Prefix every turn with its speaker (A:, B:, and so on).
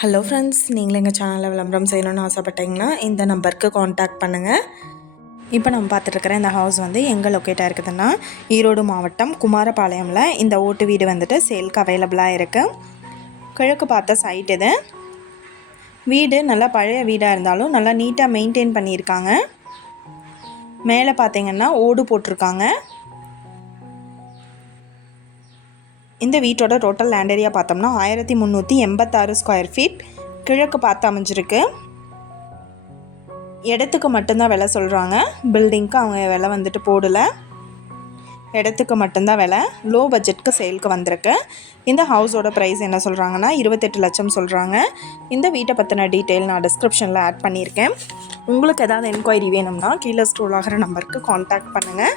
A: Hello friends நீங்களும் எங்கள் சேனலில் விளம்பரம் செய்யணும்னு ஆசைப்பட்டீங்கன்னா இந்த நம்பருக்கு காண்டாக்ட் பண்ணுங்கள் இப்போ நம்ம பார்த்துட்ருக்கிற இந்த ஹவுஸ் வந்து எங்கே லொக்கேட்டாக இருக்குதுன்னா ஈரோடு மாவட்டம் குமாரபாளையமில் இந்த ஓட்டு வீடு வந்துட்டு சேல்க்கு அவைலபிளாக இருக்குது கிழக்கு பார்த்த சைட் இது. வீடு நல்லா பழைய வீடாக இருந்தாலும் நல்லா நீட்டாக மெயின்டைன் பண்ணியிருக்காங்க. மேலே பார்த்தீங்கன்னா ஓடு போட்டிருக்காங்க. இந்த வீட்டோட டோட்டல் லேண்ட் ஏரியா பார்த்தோம்னா ஆயிரத்தி முந்நூற்றி எண்பத்தாறு ஸ்கொயர் ஃபீட் கிழக்கு பார்த்து அமைஞ்சிருக்கு. இடத்துக்கு மட்டும்தான் விலை சொல்கிறாங்க பில்டிங்க்கு அவங்க விலை வந்துட்டு போடலை. இடத்துக்கு மட்டும்தான் விலை. லோ பட்ஜெட்க்கு சேலுக்கு வந்திருக்கு. இந்த ஹவுஸோட ப்ரைஸ் என்ன சொல்கிறாங்கன்னா இருபத்தெட்டு லட்சம் சொல்கிறாங்க இந்த வீட்டை பற்றின டீட்டெயில் நான் டிஸ்கிரிப்ஷனில் ஆட் பண்ணியிருக்கேன். உங்களுக்கு ஏதாவது என்கொயரி வேணும்னா கீழே ஸ்க்ரோல் ஆகிற நம்பருக்கு காண்டாக்ட் பண்ணுங்கள்